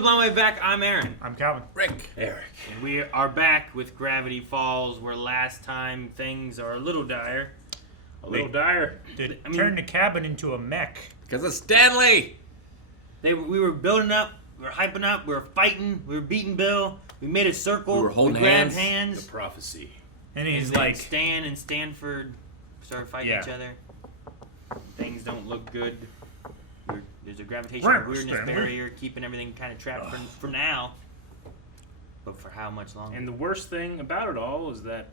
YouTube, on my way back. I'm Aaron. I'm Calvin. Rick. Eric. And we are back with Gravity Falls, where last time things are a little dire. They turned the cabin into a mech. Because of Stanley. We were building up, we were hyping up, we were fighting, we were beating Bill. We made a circle. We were holding grabbed hands. hands. The prophecy. And he's And then like, Stan and Stanford started fighting each other. Things don't look good. There's a gravitational weirdness Stanley. barrier keeping everything kind of trapped for now. But for how much longer? And the worst thing about it all is that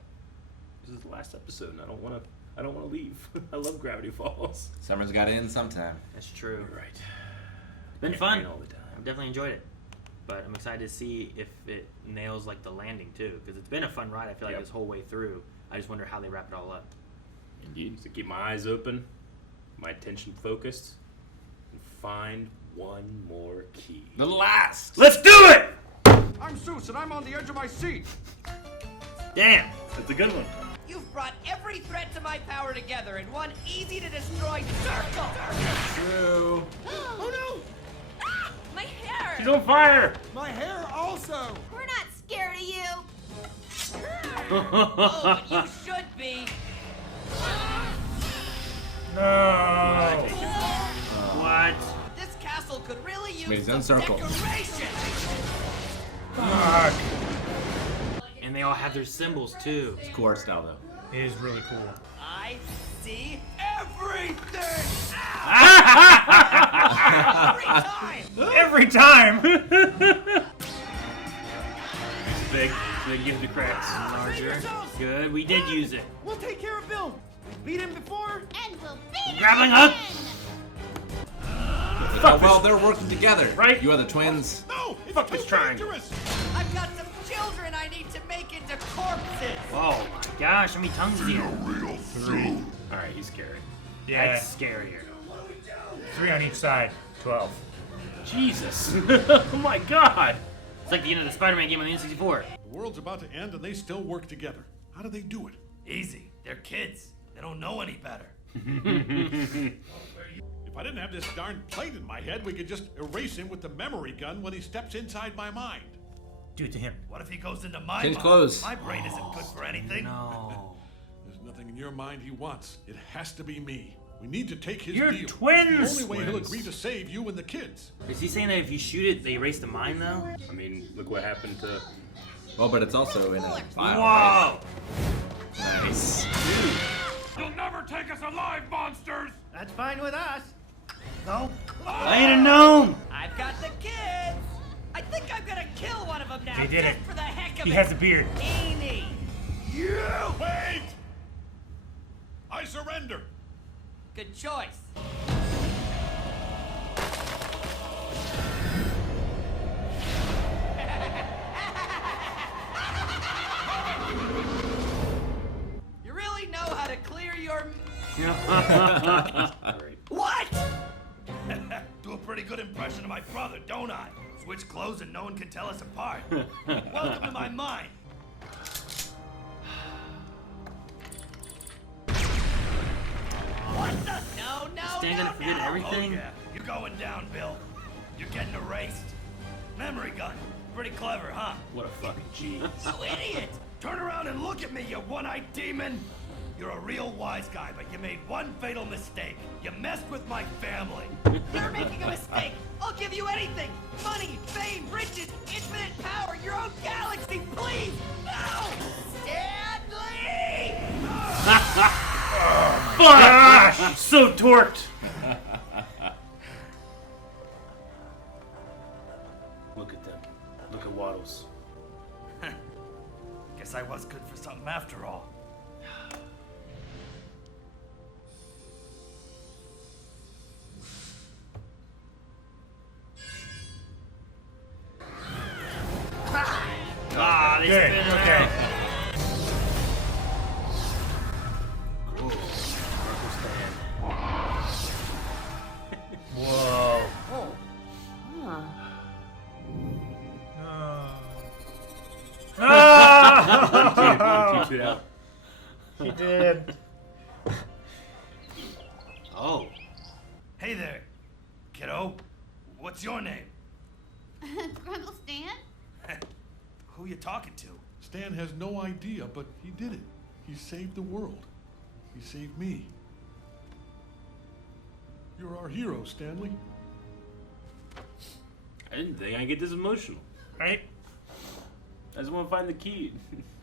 this is the last episode, and I don't want to leave. I love Gravity Falls. Summer's got to end sometime. That's true. You're right. It's been Can't fun. rain all the time. I've definitely enjoyed it. But I'm excited to see if it nails like the landing too, because it's been a fun ride. I feel like this whole way through. I just wonder how they wrap it all up. Indeed. So keep my eyes open, my attention focused, and find one more key. The last. Let's do it! I'm Zeus, and I'm on the edge of my seat. Damn. That's a good one. You've brought every threat to my power together in one easy-to-destroy circle! True. Oh no! Ah, my hair! She's on fire! My hair also. We're not scared of you! Oh, but you should be! no. What? This castle could really use Made his own some circle. decoration! Fuck. And they all have their symbols too. It's core style though. It is really cool. I see everything! Every time. It's big. So they can get into cracks. Larger. Good. We did use it. We'll take care of Bill. We beat him before. And we'll beat him Grappling hook. Oh, well, they're working together. Right. You are the twins. No, it's Fuck too this triangle. dangerous. I've got some children I need to make into corpses! Oh my gosh, how many tongues do you have? 3. Alright, he's scary. Yeah. That's scarier. 3 on each side. 12. Jesus. Oh my god. It's like the end of the Spider-Man game on the N64. The world's about to end, and they still work together. How do they do it? Easy. They're kids. They don't know any better. If I didn't have this darn plate in my head, we could just erase him with the memory gun when he steps inside my mind. Do it to him. What if he goes into my Change mind? clothes. My brain isn't good for anything. No. There's nothing in your mind he wants. It has to be me. We need to take his You're deal. twins! The only way he'll agree to save you and the kids. Is he saying that if you shoot it, they erase the mind though? I mean, look what happened to... Well, but it's also in a file. Whoa! Nice. You'll never take us alive, monsters! That's fine with us. Go. I ain't a gnome! I've got the kids! I think I'm gonna kill one of them now, They did just it. for the heck of He it! has a beard. Eeny. You wait! I surrender. Good choice. You really know how to clear your... What? Do a pretty good impression of my brother, don't I? Switch clothes and no one can tell us apart. Welcome to my mind. What the? No, no, Stan no, gonna forget no. everything? Oh yeah, you're going down, Bill. You're getting erased. Memory gun. Pretty clever, huh? What a fucking G. You idiot! Turn around and look at me, you one-eyed demon! You're a real wise guy, but you made one fatal mistake. You messed with my family. You're making a mistake. I'll give you anything. Money, fame, riches, infinite power, your own galaxy, please! No! Stanley! Fuck! So torqued! Look at them. Look at Waddles. Guess I was good for something after all. Ah, they Good. spin around. Okay. Whoa. No. Keep it out. He did. Hey there, kiddo. What's your name? you talking to? Stan has no idea, but he did it. He saved the world. He saved me. You're our hero, Stanley. I didn't think I'd get this emotional. Right? I just want to find the key.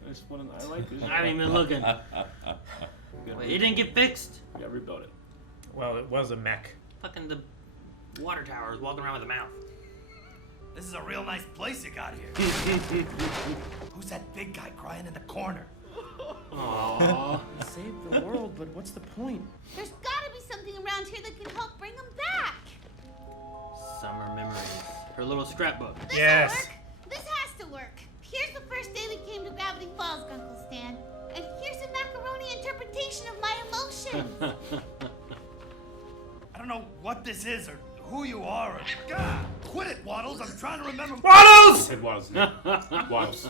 I like this. I haven't even looking. Wait, it didn't get fixed. We gotta rebuild it. Well, it was a mech. Fucking the water tower is walking around with a mouth. This is a real nice place you got here. Who's that big guy crying in the corner? Aww. Save the world, but what's the point? There's gotta be something around here that can help bring them back. Summer memories. Her little scrapbook. This'll Yes. work. This has to work. Here's the first day we came to Gravity Falls, Uncle Stan. And here's a macaroni interpretation of my emotions. I don't know what this is or who you are or... God, quit it, Waddles. I'm trying to remember... Waddles! Said Waddles. Waddles.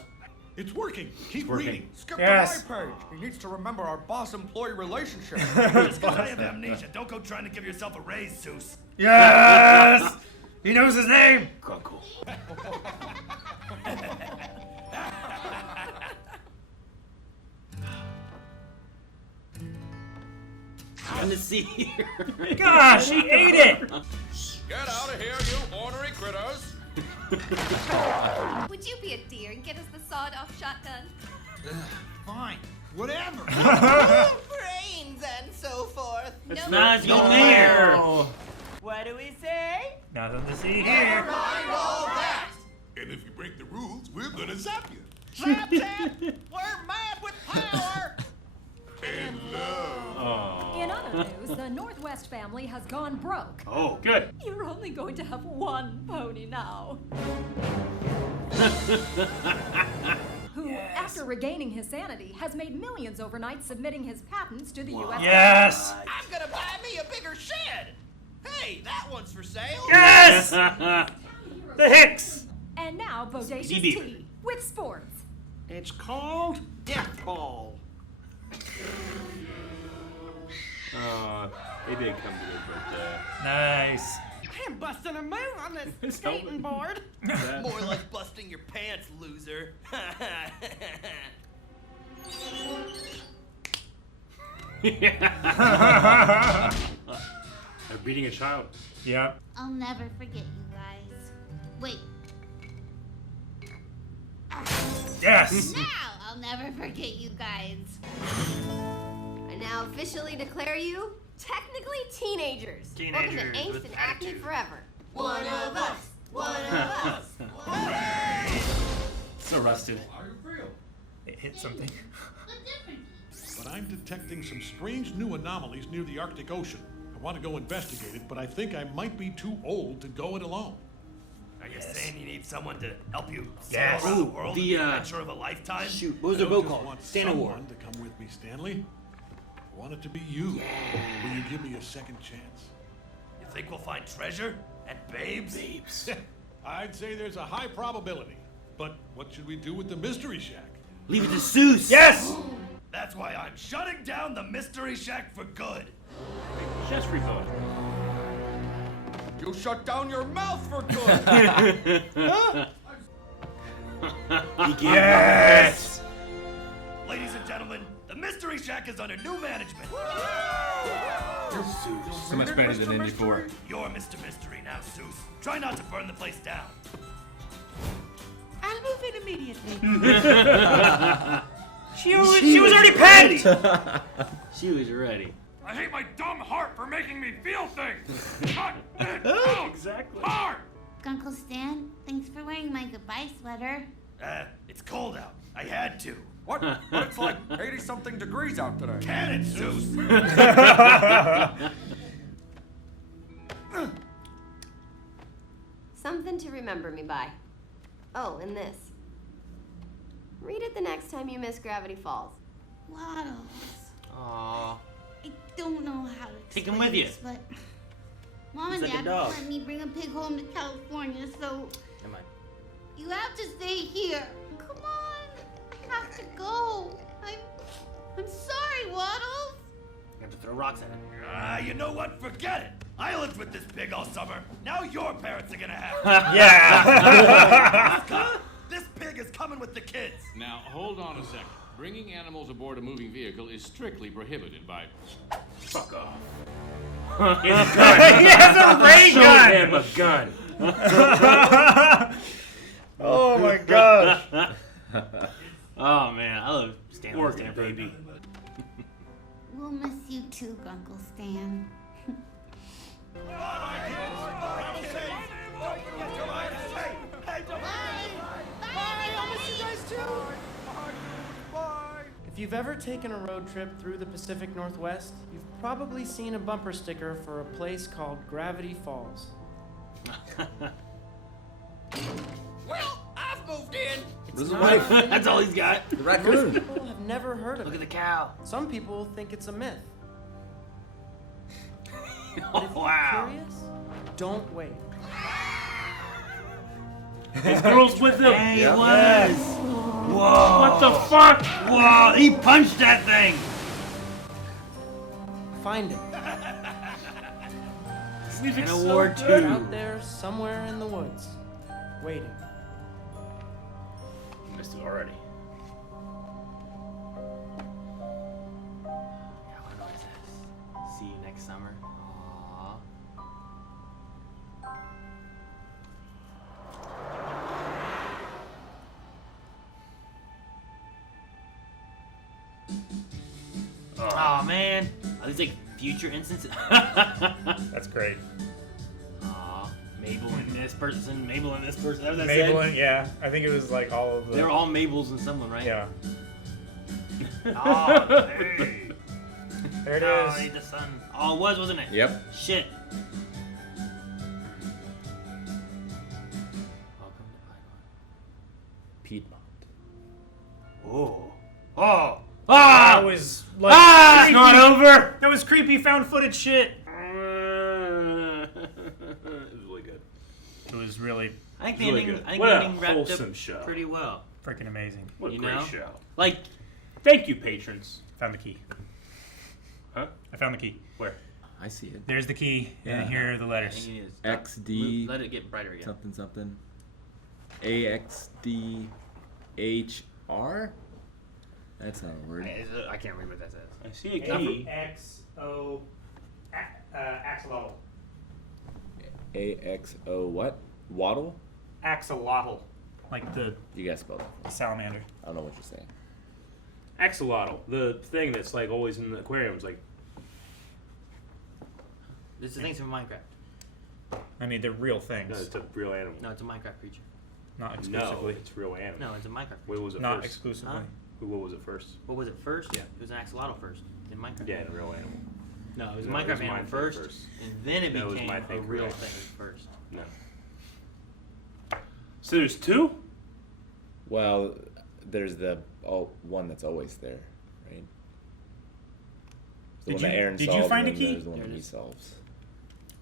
It's working. Keep working. reading. Skip Yes. to my page. He needs to remember our boss-employee relationship. Just because I have amnesia, don't go trying to give yourself a raise, Zeus. Yes! He knows his name! Grunkle. Time to see here. Gosh, he ate it! Get out of here, you ornery critters! Would you be a dear and get us the sawed-off shotgun? Fine. Whatever. Brains and so forth. It's No. not your mayor. What do we say? Nothing to see here. Mind all that. And if you break the rules, we're gonna zap you. Zap, zap. We're mad with power. And love. In other news, the Northwest family has gone broke. Oh, good. You're only going to have one pony now. Who, after regaining his sanity, has made millions overnight submitting his patents to the U.S. Yes! I'm gonna buy me a bigger shed. Hey, that one's for sale. Yes! The Hicks! And now, Bodacious Easy beaver. Tea with sports. It's called Death Ball. They did come to it, Nice. I'm busting a move on this skating board. More like busting your pants, loser. They're beating a child. Yep. I'll never forget you guys. Wait, Yes! now I'll never forget you guys. I now officially declare you technically teenagers. Welcome Teenagers to angst with and acne attitude. forever. One of us. One of us. So rusted. It hit something. But I'm detecting some strange new anomalies near the Arctic Ocean. I want to go investigate it, but I think I might be too old to go it alone. Are you saying you need someone to help you sail Yes. around the Ooh, world the, in the adventure of a lifetime? Shoot, what was I their don't boat just called? want Stan Award. someone to come with me, Stanley. I want it to be you. Will you give me a second chance? You think we'll find treasure? And babes? Babes. I'd say there's a high probability. But what should we do with the Mystery Shack? Leave it to Seuss. Yes! That's why I'm shutting down the Mystery Shack for good. Just rebuild it. You shut down your mouth for good. Yes! Ladies and gentlemen, the Mystery Shack is under new management. So much better than Indy 4. You're Mr. Mystery now, Zeus. Try not to burn the place down. I'll move in immediately. She was already penned! She was ready. I hate my dumb heart for making me feel things! Cut it out! Exactly. Hard! Uncle Stan, thanks for wearing my goodbye sweater. It's cold out. I had to. What? It's like 80-something degrees out today. Can it, Zeus? Something to remember me by. Oh, and this. Read it the next time you miss Gravity Falls. Waddles. Aww. I don't know how to Take him explain with you. this, but Mom He's and like a Dad won't dog. let me bring a pig home to California, so Am I? you have to stay here. Come on, I have to go. I'm sorry, Waddles. You have to throw rocks at it. You know what? Forget it. I lived with this pig all summer. Now your parents are gonna have it. Yeah! This pig is coming with with the kids. Now, hold on a second. Bringing animals aboard a moving vehicle is strictly prohibited by... Fuck off. He has a ray gun! Show him a gun. Oh my gosh. Oh man, I love Stan. Work Stan it, baby. We'll miss you too, Uncle Stan. If you've ever taken a road trip through the Pacific Northwest, you've probably seen a bumper sticker for a place called Gravity Falls. Well, I've moved in. It's not that's all he's got. The raccoon. Most people have never heard of it. Look at the cow. Some people think it's a myth. Oh, wow. Curious? Don't wait. His girl's with him. Hey, it was. Whoa. What the fuck? Whoa, he punched that thing. Find it. Music's An so award good. too. Out there somewhere in the woods. Waiting. Missed it already. Yeah, what noise is this? See you next summer. Aww. Oh man, are these like future instances? That's great. Aw, Mabel and this person, Mabel and this person. That was Mabel and, yeah, I think it was like all of the... They were all Mabels and someone, right? Yeah. Oh, hey. There it Oh, is. I need the sun. Oh, it was, wasn't it? Yep. Shit. Welcome to Piedmont. Oh. Oh. That Ah! was like... Ah! It's creepy. not over! That was creepy found footage shit. It was really good. It was really I think the Really ending, good. I think What the a ending wrapped wholesome up show. pretty well. freaking amazing. What a You great know? show. Like, Thank you, patrons. Found the key. Huh? I found the key. Where? I see it. There's the key, Yeah. and here are the I letters. think it is. XD Let it get brighter again. something something. AXDHR? That's not a word. I can't read what that says. I see a key. AXO axolotl. AXO what? Waddle? Axolotl. Like the You guys spelled it. salamander. I don't know what you're saying. Axolotl, the thing that's like always in the aquariums, like This is things from Minecraft. I mean, they're real things. no, it's a real animal. No, it's a Minecraft creature. Not No, exclusively. it's real animal. No, it's a Minecraft What creature. was it Not first? exclusively. Huh? What was it first? What was it first? Yeah. It was an axolotl first in Minecraft. Yeah, a real animal. No, it was No, Minecraft it was animal my thing first, first. and then it No, it was became my a thing real first. thing first. No. So there's two? Well, there's the one that's always there, right? The Did one that you- Aaron did you solves, find and a then key? there's the one There that it he is. solves.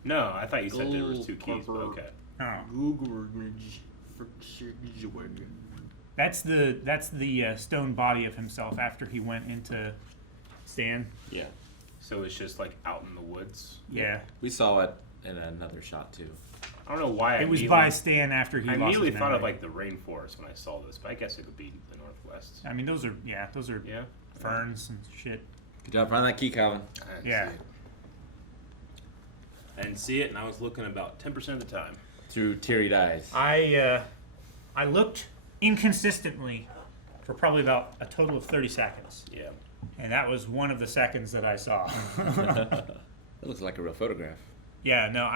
No, I thought you said there was two Gold keys, but cover. okay. Oh. Google. That's the stone body of himself after he went into Stan. Yeah. So it's just like out in the woods. Yeah. We saw it in another shot too. I don't know why. It was immediately- by Stan after he I lost immediately his thought of memory. like the rainforest when I saw this, but I guess it could be the Northwest. I mean, those are Yeah. ferns and shit. Good job finding that key, Calvin. I didn't Yeah. see it. I didn't see it, and I was looking about 10% of the time. Through teary eyes. I looked inconsistently for probably about a total of 30 seconds. Yeah. And that was one of the seconds that I saw. That looks like a real photograph. Yeah, no,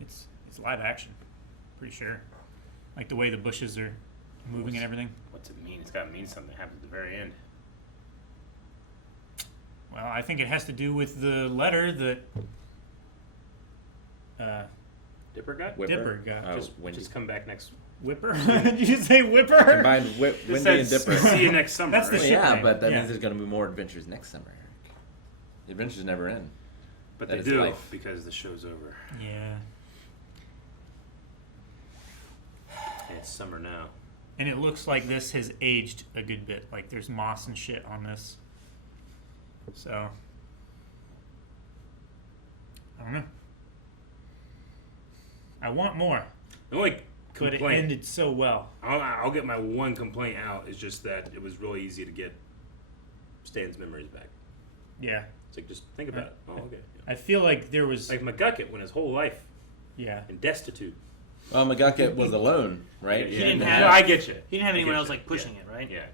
it's live action. Pretty sure. Like the way the bushes are moving and everything. What's it mean? It's got to mean something that happens at the very end. Well, I think it has to do with the letter that Dipper got? Whipper. Dipper got. Oh, just, Wendy. just come back next. Whipper? Did you say Whipper? Combined Wendy and Dipper. See you next summer. That's the right? shit Yeah, name. but that Yeah. means there's going to be more adventures next summer, Eric. The adventures never end. But That they is do life. because the show's over. Yeah. And it's summer now. And it looks like this has aged a good bit. Like there's moss and shit on this. So I don't know. I want more. The only But it complaint. ended so well. I'll get my one complaint out. Is just that it was really easy to get Stan's memories back. Yeah. It's like, just think about it. Oh, okay. Yeah. I feel like there was... Like McGucket went his whole life and destitute. Well, McGucket was alone, right? He didn't No, have. I get you. He didn't have I anyone get else you. like pushing it, right? Yeah.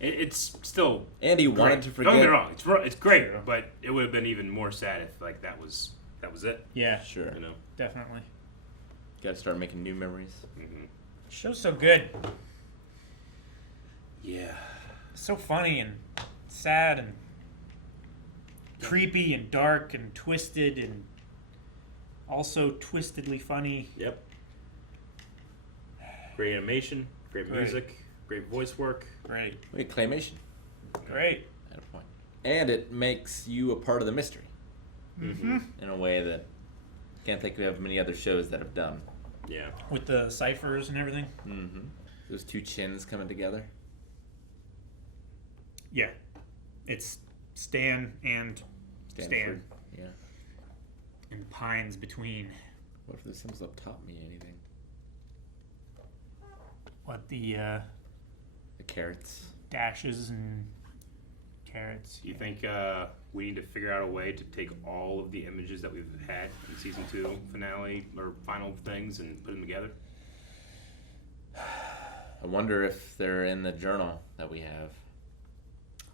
It's still. And he great. wanted to forget. Don't get me wrong. It's great, but it would have been even more sad if like that was it. Yeah. Sure. You know. Definitely. Got to start making new memories. Mm-hmm. The show's so good. Yeah. It's so funny and sad and creepy and dark and twisted and also twistedly funny. Yep. Great animation, great Great. music, great voice work. Great. Wait, claymation. Great. At a point. And it makes you a part of the mystery. Mm-hmm. In a way that can't think of many other shows that have done. Yeah. With the ciphers and everything. Mm-hmm. Those two chins coming together. Yeah. It's Stan and Stan. Stanford. Yeah. And pines between. What if the symbols up top mean anything? What, the carrots. dashes and carrots. Do you think we need to figure out a way to take all of the images that we've had in season 2 finale or final things and put them together? I wonder if they're in the journal that we have.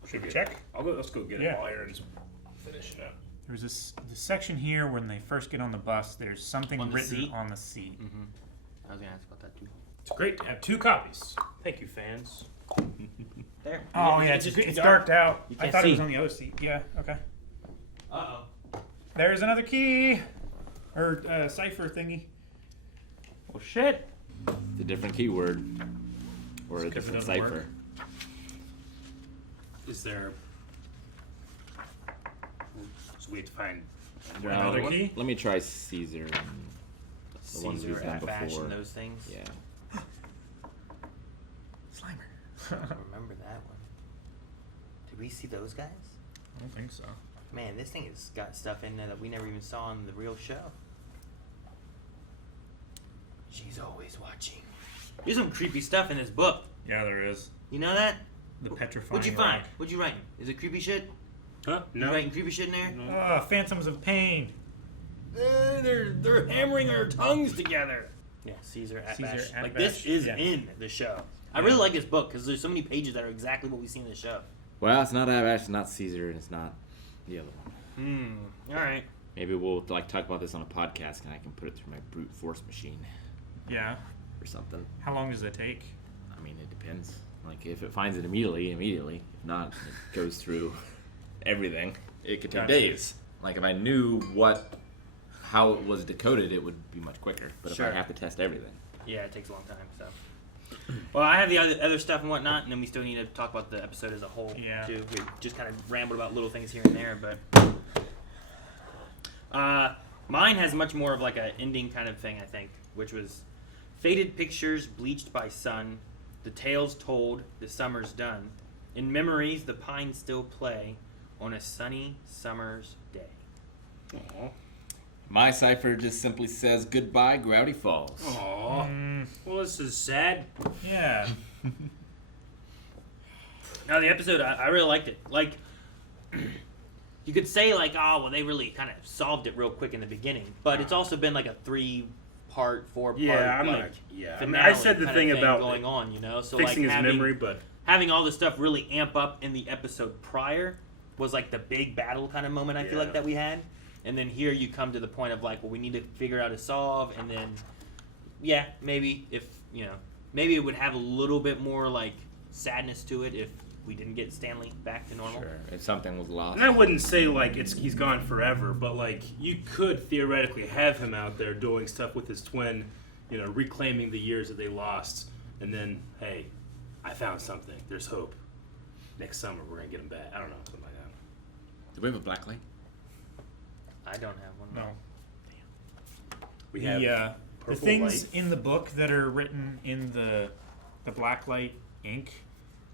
Should we check? Let's go get it while you're just finish it up. There's this section here when they first get on the bus. There's something On the written seat? on the seat. Mm-hmm. I was gonna ask about that too. It's great to have 2 copies. Thank you, fans. There. Oh yeah, it's darked out. You I can't thought see. it was on the other seat. Yeah. Okay. Uh oh. There's another key, or cipher thingy. Well, shit. It's a different keyword. Or a Just 'cause it different doesn't work. cipher. Is there? So we have to find Another key? Let me try Caesar. And the ones Caesar we've done and Bash before. and those things. Yeah. Slimer. I don't remember that one. Did we see those guys? I don't think so. Man, this thing has got stuff in there that we never even saw in the real show. She's always watching. There's some creepy stuff in this book. Yeah, there is. You know that? The petrifying. What'd you rock. find? What'd you write? Is it creepy shit? Huh? You writing creepy shit in there? Phantoms of Pain. They're hammering our tongues together. Yeah, Caesar at Caesar Bash. at Like, Bash, this is yeah. in the show. I really like this book because there's so many pages that are exactly what we see in the show. Well, it's not Abash, it's not Caesar, and it's not the other one. All right. Maybe we'll talk about this on a podcast, and I can put it through my brute force machine Yeah. or something. How long does it take? I mean, it depends. Like, if it finds it immediately. If not, it goes through everything. It could take Gotcha. days. Like, if I knew how it was decoded, it would be much quicker. But Sure. if I have to test everything. Yeah, it takes a long time. So, well, I have the other stuff and whatnot, and then we still need to talk about the episode as a whole. Yeah. Too. We just kind of rambled about little things here and there, but mine has much more of like an ending kind of thing, I think, which was faded pictures bleached by sun, the tales told, the summer's done. In memories, the pines still play on a sunny summer's day. Aww. My cipher just simply says, goodbye, Gravity Falls. Aww. Well, this is sad. Yeah. Now the episode, I really liked it. Like, you could say like, oh, well, they really kind of solved it real quick in the beginning, but it's also been like a 3-part, 4-part, Yeah, I'm like, not. Yeah, I mean, finale I said the kinda thing about going on, you know. So fixing like his memory, but having all this stuff really amp up in the episode prior was like the big battle kind of moment I feel like that we had. And then here you come to the point of like, well, we need to figure out a solve, and then, yeah, maybe if, you know, maybe it would have a little bit more like sadness to it if we didn't get Stanley back to normal. Sure, if something was lost. And I wouldn't say like he's gone forever, but like you could theoretically have him out there doing stuff with his twin, you know, reclaiming the years that they lost, and then hey, I found something. There's hope. Next summer we're gonna get him back. I don't know, something like that. Do we have a black light? I don't have one. No. We The, have the purple things light. in the book that are written in the blacklight ink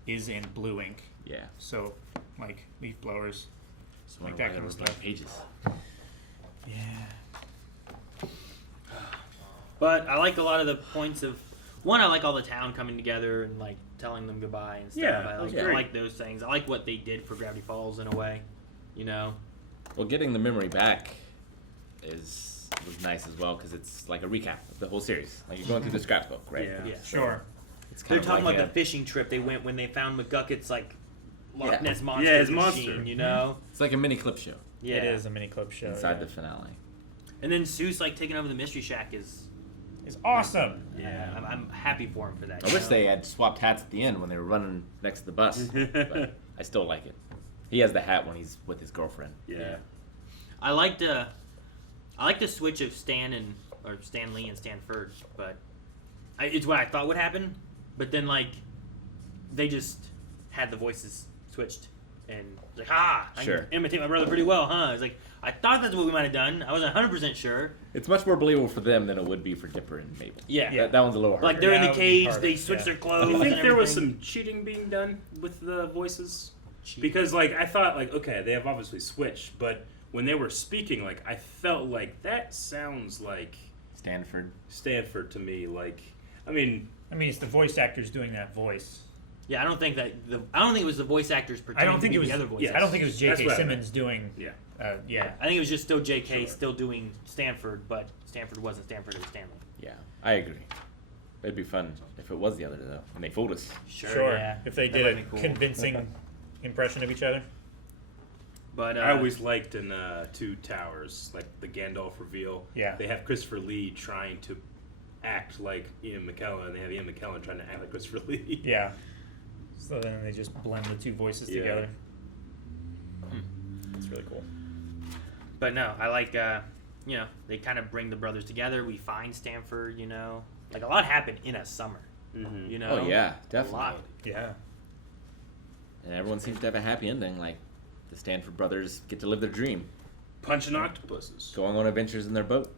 is in blue ink. Yeah. So, like leaf blowers, So like why that there kind of were blank stuff. pages. Yeah. But I like a lot of the points of one. I like all the town coming together and like telling them goodbye and stuff. Yeah, I like those things. I like what they did for Gravity Falls in a way. You know. Well, getting the memory back was nice as well because it's like a recap of the whole series. Like you're going through the scrapbook, right? Yeah. Sure. It's They're kind of talking like about the fishing trip they went when they found McGucket's like Loch Yeah. Ness monster. Yeah, his machine, monster. You know. It's like a mini clip show Yeah. It is a mini clip show. inside the finale. And then Seuss like taking over the Mystery Shack is. It's awesome. Yeah, I'm happy for him for that. I you wish know? they had swapped hats at the end when they were running next to the bus, but I still like it. He has the hat when he's with his girlfriend. Yeah. I like the switch of Stan Lee and Stanford, but it's what I thought would happen. But then like they just had the voices switched and like I Sure. can imitate my brother pretty well, huh? It's like I thought that's what we might have done. I wasn't 100% sure. It's much more believable for them than it would be for Dipper and Mabel. Yeah. That one's a little harder. Like they're in the That would be cage, harder, they switch yeah. their clothes. Do you think and there was everything. some cheating being done with the voices? Because like I thought like okay they have obviously switched, but when they were speaking like I felt like that sounds like Stanford to me. Like I mean it's the voice actors doing that voice. Yeah, I don't think it was the voice actors I pretending don't think to it be was. the other voice. I don't think it was That's J.K. what I Simmons doing. yeah. Yeah. I think it was just still J.K. still doing Stanford, but Stanford wasn't Stanford, it was Stanley. Yeah, I agree. It'd be fun if it was the other though, and they fooled us. Sure. Yeah. If they That did might a be cool. convincing impression of each other. But I always liked in Two Towers, like the Gandalf reveal. Yeah. They have Christopher Lee trying to act like Ian McKellen, and they have Ian McKellen trying to act like Christopher Lee. Yeah. So then they just blend the two voices Yeah. together. It's really cool. But no, I like they kind of bring the brothers together. We find Stanford, like a lot happened in a summer. Mm-hmm. You know. Oh yeah, A definitely. lot. Yeah. And everyone seems to have a happy ending. Like the Stanford brothers get to live their dream, Punching octopuses. going on adventures in their boat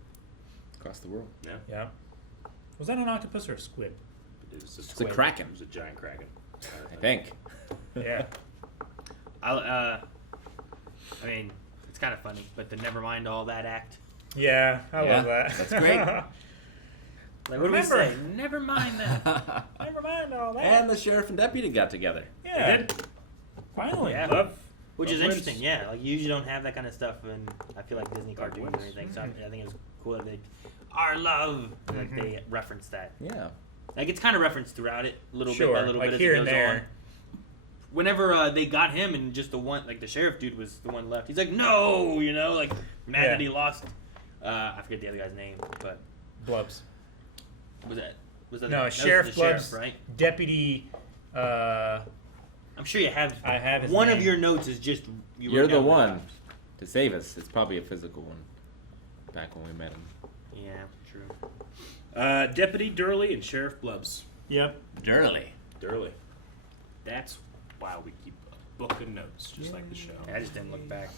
across the world. Yeah. Yeah. Was that an octopus or a squid? It was It's a kraken, It was a giant kraken. I think. Yeah. I mean, it's kind of funny, but the never mind all that act. Yeah, I Yeah, love that. that's great. Like, what do we say? Never mind that. Never mind all that. And the sheriff and deputy got together. Yeah. They did. Finally. Yeah. Love. Which love is wins. interesting, yeah. Like you usually don't have that kind of stuff in I feel like Disney cartoons or anything. So I think it was cool that they our love like they referenced that. Yeah. Like it's kind of referenced throughout it, little Sure, bit by little like bit as here it and goes there. on. Whenever they got him and just the one, like the sheriff dude was the one left. He's like, no, like mad Yeah. that he lost. I forget the other guy's name, but Blubs. was that No, that was Sheriff the Blubs. sheriff, right? Deputy. I'm sure you have. I have his one name. of your notes is just You're wrote the down one to save us. It's probably a physical one. Back when we met him. Yeah, true. Deputy Durley and Sheriff Blubs. Yep. Durley. Durley. That's why we keep a book of notes, just like the show. I just didn't look back.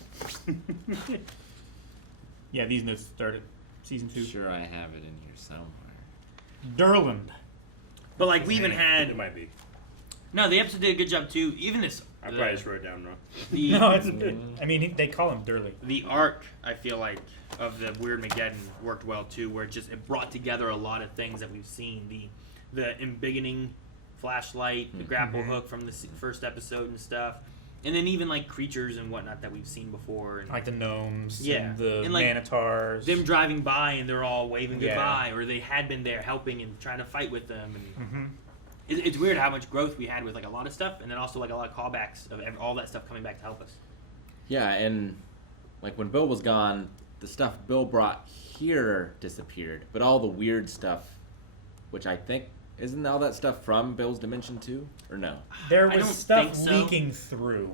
Yeah, these notes started season 2. Sure, I have it in here somewhere. Durland. But like we even It had might be. no, the episode did a good job too. Even this, I probably just wrote it down wrong. the No, it's. I mean, they call him Durley. the arc I feel like of the Weirdmageddon worked well too, where it brought together a lot of things that we've seen. The embiggening flashlight, the grapple hook from the first episode and stuff, and then even like creatures and whatnot that we've seen before. And Like the gnomes. Yeah. And the And, like, manitars. them driving by and they're all waving Yeah. goodbye, or they had been there helping and trying to fight with them. And Mm-hmm. it's weird how much growth we had with like a lot of stuff, and then also like a lot of callbacks of all that stuff coming back to help us. Yeah, and like when Bill was gone, the stuff Bill brought here disappeared, but all the weird stuff, which I think isn't all that stuff from Bill's dimension too, or no? There I was don't stuff think so. leaking through.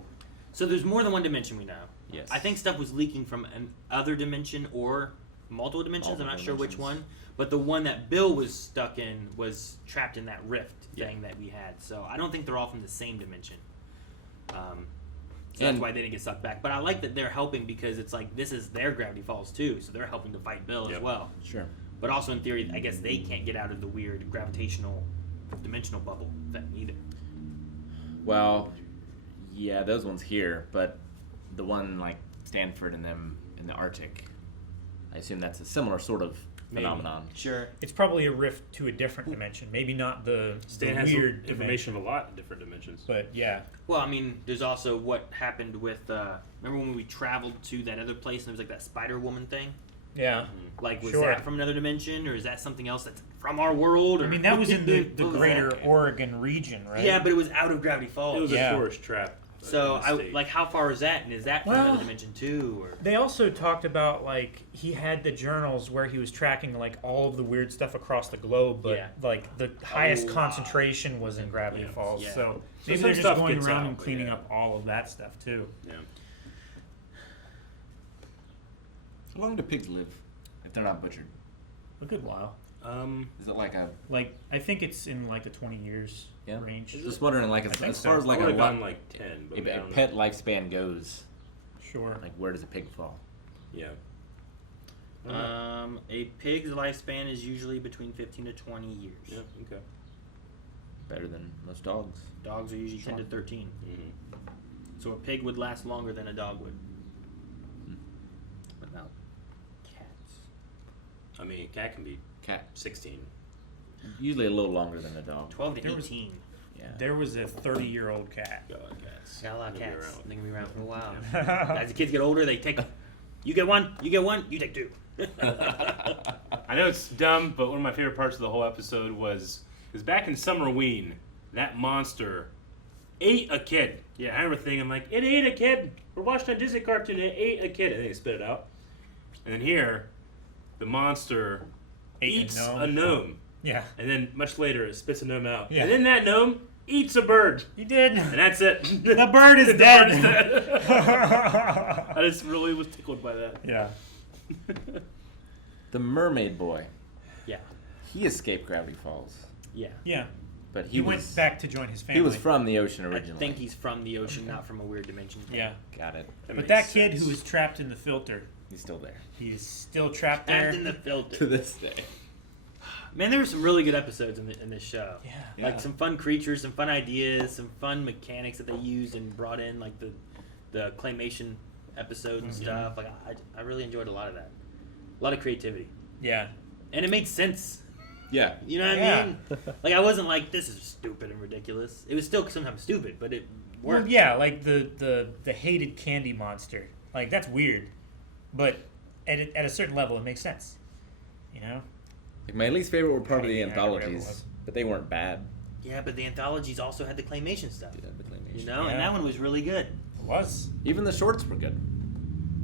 So there's more than one dimension we know. Yes. I think stuff was leaking from another dimension or multiple dimensions. I'm not sure which one, but the one that Bill was stuck in was trapped in that rift thing that we had. So I don't think they're all from the same dimension. So that's And- why they didn't get sucked back. But I like that they're helping because it's like this is their Gravity Falls too, so they're helping to fight Bill as Yep. well. Sure. But also in theory, I guess they can't get out of the weird gravitational dimensional bubble thing either. Well, yeah, those ones here, but the one like Stanford and them in the Arctic, I assume that's a similar sort of phenomenon. Sure. It's probably a rift to a different dimension. Maybe not the Stan the has weird information of a lot of different dimensions. But yeah. Well, I mean, there's also what happened with. Remember when we traveled to that other place and there was like that Spider Woman thing? Yeah. Like, was Sure. that from another dimension, or is that something else that's from our world? Or I mean, that was in the what was greater that? Oregon region, right? Yeah, but it was out of Gravity Falls. It was a tourist trap. So, like, how far is that? And is that from Well, another dimension too? Or They also talked about, like, he had the journals where he was tracking, like, all of the weird stuff across the globe, but, Yeah. like, the highest concentration was in Gravity Falls. Yeah. So So maybe some they're just stuff going gets around out, and but cleaning yeah. up all of that stuff, too. Yeah. How long do pigs live if they're not butchered? A good while. Is it like a Like, I think it's in, like, the 20 years range. Just wondering, like, I as, think as far so. as like I a would've lot, gone like 10, but a I don't know. pet lifespan goes. Sure. Like, where does a pig fall? Yeah. a pig's lifespan is usually between 15 to 20 years. Yeah. Okay. Better than most dogs. Dogs are usually 10 to 13. Mm-hmm. So a pig would last longer than a dog would. What about cats? I mean, a cat can be Cat. 16. Usually a little longer than a dog. 12 to There was- 18. Yeah. There was a 30-year-old cat. God, cats. Got a lot of They'll be cats. around. They're gonna be around for a while. As the kids get older, they take. You get one. You get one. You take two. I know it's dumb, but one of my favorite parts of the whole episode was back in Summerween, that monster ate a kid. Yeah, I remember thinking, like, it ate a kid. We're watching a Disney cartoon, it ate a kid. And then he spit it out. And then here, the monster eats a gnome. Yeah. And then much later, it spits a gnome out. Yeah. And then that gnome eats a bird. He did. And that's it. The bird is dead. I just really was tickled by that. Yeah. The mermaid boy. Yeah. He escaped Gravity Falls. Yeah. Yeah. But He went back to join his family. He was from the ocean I originally. think he's from the ocean, not from a weird dimension. Yeah. Got it. But that kid who was trapped in the filter, He's still there. he's still trapped Trapped there. in the filter. To this day. Man, there were some really good episodes in this show. Yeah. Like some fun creatures, some fun ideas, some fun mechanics that they used and brought in, like the claymation episodes and stuff. Like I really enjoyed a lot of that. A lot of creativity. Yeah. And it made sense. Yeah. You know what Yeah. I mean? Like I wasn't like, this is stupid and ridiculous. It was still sometimes stupid, but it worked. Well, yeah, like the hated candy monster. Like, that's weird. But at a certain level, it makes sense. You know? Like, my least favorite were part of the Tiny Mac or whatever it anthologies, was. but they weren't bad. Yeah, but the anthologies also had the claymation stuff. Did have the claymation. You know, Yeah. and that one was really good. It was. Even the shorts were good.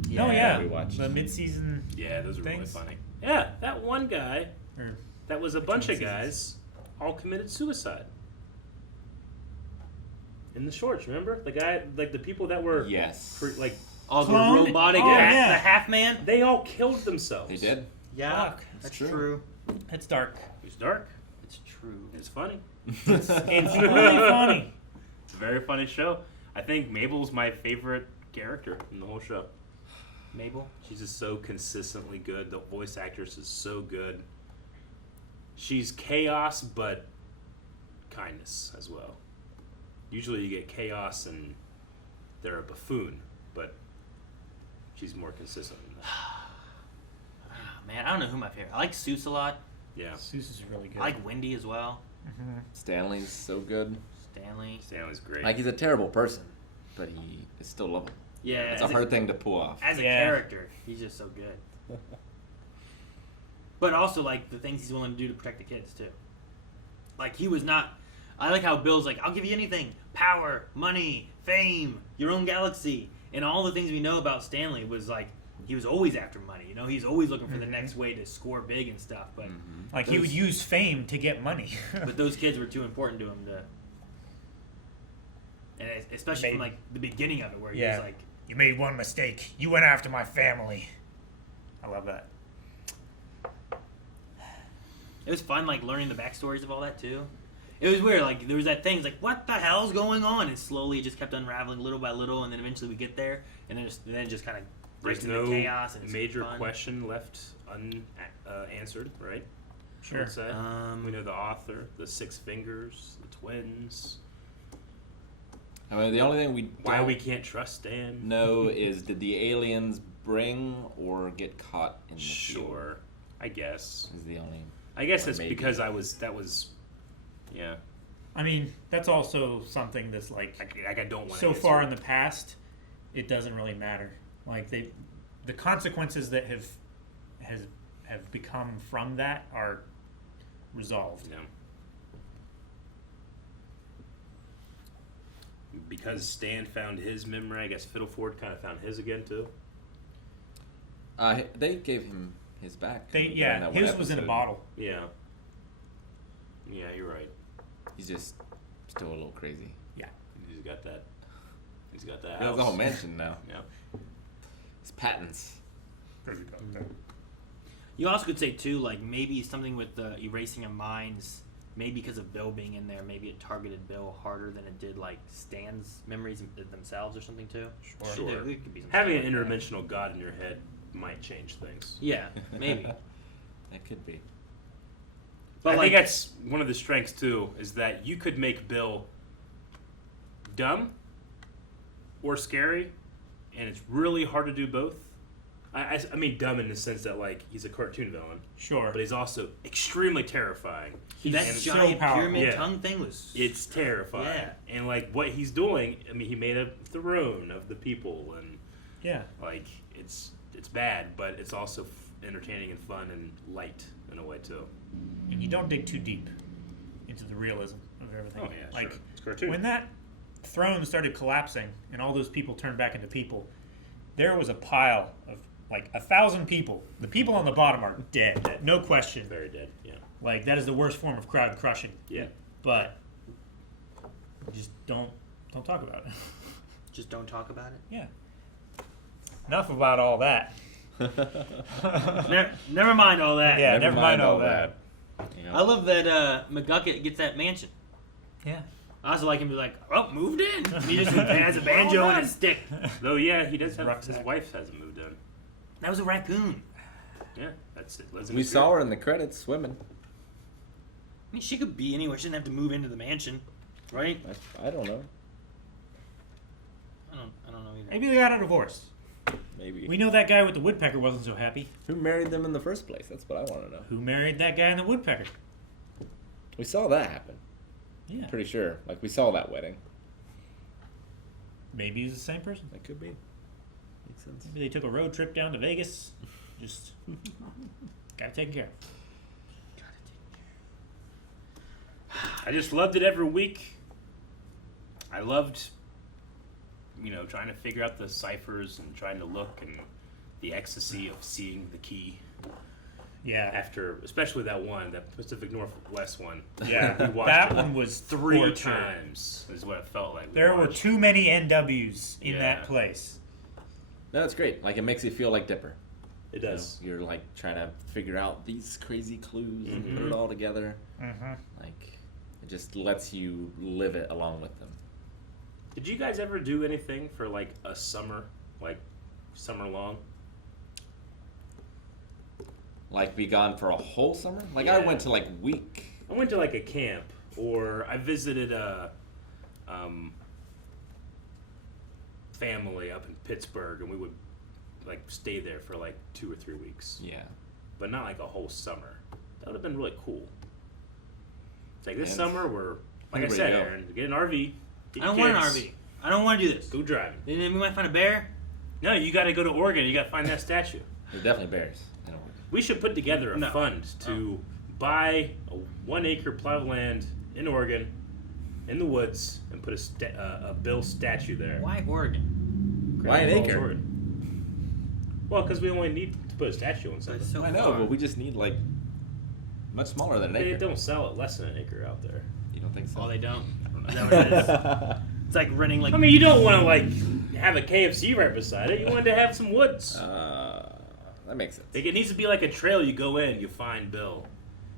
Oh, yeah. we watched. The mid-season Yeah, those are really things. funny. Yeah, that one guy, Or- that was a bunch of seasons. guys, all committed suicide. In the shorts, remember? The guy, like the people that were, Yes. like, Oh, the Clone? robotic Oh, half, yeah. the half man? they all killed themselves. They did. Yeah, Fuck, that's true. true. It's dark. It's dark. It's true. It's funny. It's really funny. It's a very funny show. I think Mabel's my favorite character in the whole show. Mabel? She's just so consistently good. The voice actress is so good. She's chaos, but kindness as well. Usually you get chaos and they're a buffoon, but she's more consistent than that. Man, I don't know who my favorite. I like Seuss a lot. Yeah. Seuss is really good. I like Wendy as well. Stanley's so good. Stanley. Stanley's great. Like, he's a terrible person, but he is still lovable. Yeah, It's a hard thing to pull off. As a Yeah. character, he's just so good. But also, like, the things he's willing to do to protect the kids, too. Like, he was not... I like how Bill's like, I'll give you anything. Power, money, fame, your own galaxy. And all the things we know about Stanley was, like, he was always after money, you know? He's always looking for the next way to score big and stuff. But Like, he would use fame to get money. but those kids were too important to him to... And especially from, like, the beginning of it, where he was like... You made one mistake. You went after my family. I love that. It was fun, like, learning the backstories of all that, too. It was weird, like, there was that thing, it's like, what the hell's going on? And slowly it just kept unraveling little by little, and then eventually we get there, and then it just kind of breaks There's into no chaos, and it's major fun. question left unanswered, right? Sure. I would say. We know the author, the Six Fingers, the twins. I mean, the only thing we Why don't we can't trust Stan. know is, did the aliens bring or get caught in the field? Sure. I guess. Is the only. I guess or it's maybe. because that was, yeah. I mean, that's also something that's Like I don't want. so far in the past, it doesn't really matter. Like the consequences that have become from that are resolved. Yeah. Because Stan found his memory, I guess Fiddleford kind of found his again too. They gave him his back. During that one his was in a episode. bottle. Yeah. Yeah, you're right. He's just still a little crazy. Yeah. He's got that. He's got that. He has house. the whole mansion now. Yeah. His patents. You also could say too, like maybe something with the erasing of minds. Maybe because of Bill being in there, maybe it targeted Bill harder than it did like Stan's memories themselves or something too. Sure. There could be some Having stuff an like that. interdimensional god in your head might change things. Yeah, maybe. That could be. But I like, think that's one of the strengths too, is that you could make Bill dumb or scary, and it's really hard to do both. I mean dumb in the sense that like he's a cartoon villain, Sure. but he's also extremely terrifying. that so giant powerful. pyramid Yeah. tongue thing was. It's terrifying. Yeah. And like what he's doing, I mean, he made a throne of the people, and Yeah. like it's bad, but it's also entertaining and fun and light in a way too. And you don't dig too deep into the realism of everything. Oh yeah, like sure. It's cartoon. when that throne started collapsing and all those people turned back into people, there was a pile of like 1,000 people. The people on the bottom are dead, no question. Very dead. Yeah. Like that is the worst form of crowd crushing. Yeah. But just don't talk about it. Just don't talk about it. Yeah. Enough about all that. Never mind all that. Yeah, never mind all that. You know? I love that McGucket gets that mansion. Yeah. I also like him to be like, oh, moved in. And he just has a banjo and a stick. Though yeah, he does have Rucksack. his wife hasn't moved in. That was a raccoon. Yeah, that's it. Lives in We the saw her in the credits swimming. I mean, she could be anywhere. She didn't have to move into the mansion, right? I don't know. I don't know either. Maybe they got a divorce. Maybe. We know that guy with the woodpecker wasn't so happy. Who married them in the first place? That's what I want to know. Who married that guy in the woodpecker? We saw that happen. Yeah. Pretty sure. Like we saw that wedding. Maybe he's the same person. That could be. Makes sense. Maybe they took a road trip down to Vegas. Just got taken care of. I just loved it every week. I loved, trying to figure out the ciphers and trying to look and the ecstasy of seeing the key. Yeah. After, especially that Pacific Northwest one. Yeah. We watched That it one was 3 torture. times is what it felt like. There were watched. too many NWs in Yeah. that place. No, it's great. Like it makes you feel like Dipper. It does. You're like trying to figure out these crazy clues and put it all together. Mm-hmm. Like it just lets you live it along with them. Did you guys ever do anything for like a summer, like summer long? Like be gone for a whole summer? Like Yeah. I went to like week. I went to like a camp, or I visited a family up in Pittsburgh, and we would like stay there for like 2 or 3 weeks. Yeah. But not like a whole summer. That would have been really cool. It's like this And summer we're, like I where do said, you go? Aaron, get an RV. Get I don't your want an kids, RV. I don't want to do this. Go driving. Then we might find a bear. No, you got to go to Oregon. You got to find that statue. They're definitely bears. We should put together a No. fund to buy a 1 acre plot of land in Oregon, in the woods, and put a Bill statue there. Why Oregon? Why an Falls, acre? Oregon. Well, because we only need to put a statue on something. It's so I know, far. but we just need like much smaller than an They acre. don't sell it less than an acre out there. You don't think so? Oh, they don't. Is that what it is? It's like renting like. I mean, you don't want to like have a KFC right beside it. You want to have some woods. That makes sense. Like, it needs to be like a trail. You go in, you find Bill,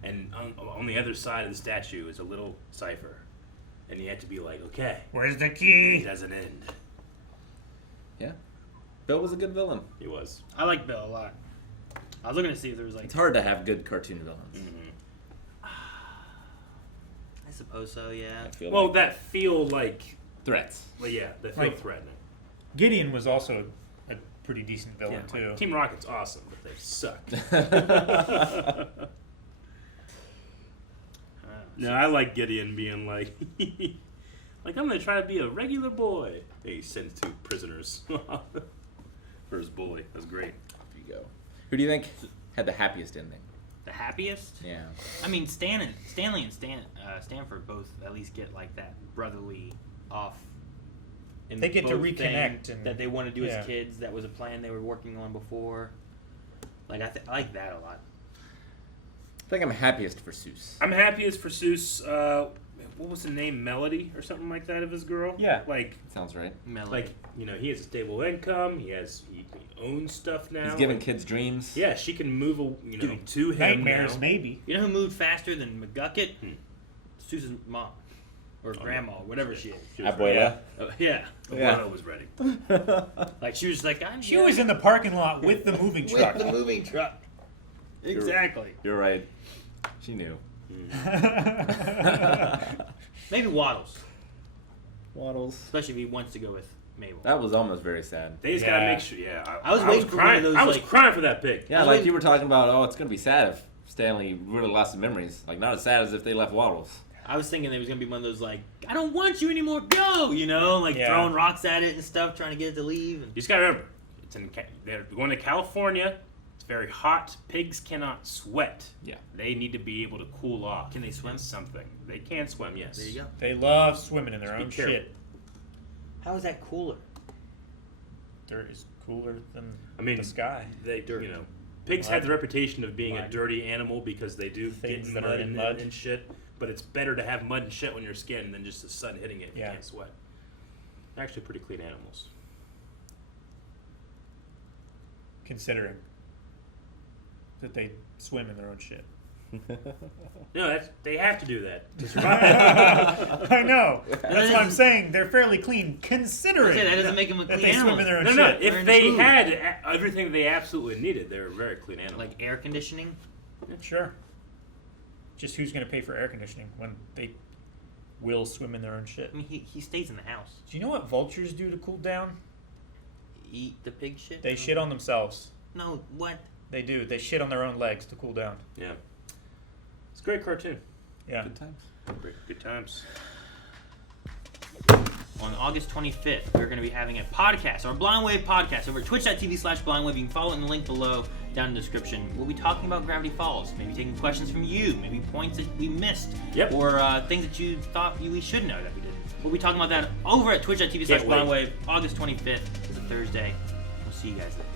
and on the other side of the statue is a little cipher, and you have to be like, okay, Where's the it key? doesn't end. Yeah. Bill was a good villain. He was. I like Bill a lot. I was looking to see if there was like. It's hard to have good cartoon villains. I suppose so. Yeah. I feel Well, like that feel like, threats. well, yeah, that feel Like- threatening. Gideon was also a pretty decent villain too. Team Rocket's awesome, but they suck. No, I like Gideon being like, I'm gonna try to be a regular boy. He sends 2 prisoners for his bully. That's great. There you go. Who do you think had the happiest ending? The happiest? Yeah. I mean, Stanley and Stanford both at least get like that brotherly off. And They get to both reconnect thing and- that they want to do yeah. as kids. That was a plan they were working on before. Like I like that a lot. I think I'm happiest for Seuss. I'm happiest for Seuss. What was the name? Melody or something like that of his girl? Yeah. Like, Sounds right. Melody. like he has a stable income. He owns stuff now. He's giving Like, kids dreams. Yeah, she can move to him Nightmares, now. maybe. You know who moved faster than McGucket? Susan's mom. Or grandma, whatever she is. Abuela. Yeah. Yeah. was ready. Like she was like, She was in the parking lot with the moving truck. With the moving truck. Exactly. You're right. She knew. Maybe Waddles. Waddles. Especially if he wants to go with Mabel. That was almost very sad. They just gotta make sure. Yeah, I was waiting for one crying. of those, I was like- crying for that pig. Yeah, like you were talking about, it's going to be sad if Stanley really lost his memories. Like, not as sad as if they left Waddles. I was thinking it was gonna be one of those like, I don't want you anymore, go, like throwing rocks at it and stuff, trying to get it to leave. You just gotta remember, they're going to California. It's very hot. Pigs cannot sweat. Yeah. They need to be able to cool off. Can they swim? Something. They can swim. Yes. There you go. They love swimming in their Just be own careful. shit. How is that cooler? Dirt is cooler than the sky. They, pigs Mud. have the reputation of being a Mud. dirty animal because they do Things get that are mud in and, mud. and shit. But it's better to have mud and shit on your skin than just the sun hitting it. And You can't sweat. They're actually pretty clean animals. Considering that they swim in their own shit. No, they have to do that to survive. I know. That's what I'm saying. They're fairly clean, considering That doesn't make them a that clean they animal. swim in their own No, shit. no. They're If in they food. had everything they absolutely needed, they're a very clean animal. Like air conditioning. Sure. Just who's going to pay for air conditioning when they will swim in their own shit? I mean, he stays in the house. Do you know what vultures do to cool down? Eat the pig shit. They shit on themselves. No, what? They do. They shit on their own legs to cool down. Yeah. It's a great cartoon. Yeah. Good times. Good times. On August 25th, we're going to be having a podcast, our Blind Wave podcast, over at twitch.tv/blindwave. You can follow it in the link below, down in the description. We'll be talking about Gravity Falls, maybe taking questions from you, maybe points that we missed, or things that you thought we should know that we didn't. We'll be talking about that over at twitch.tv/blindwave. August 25th is a Thursday. We'll see you guys then.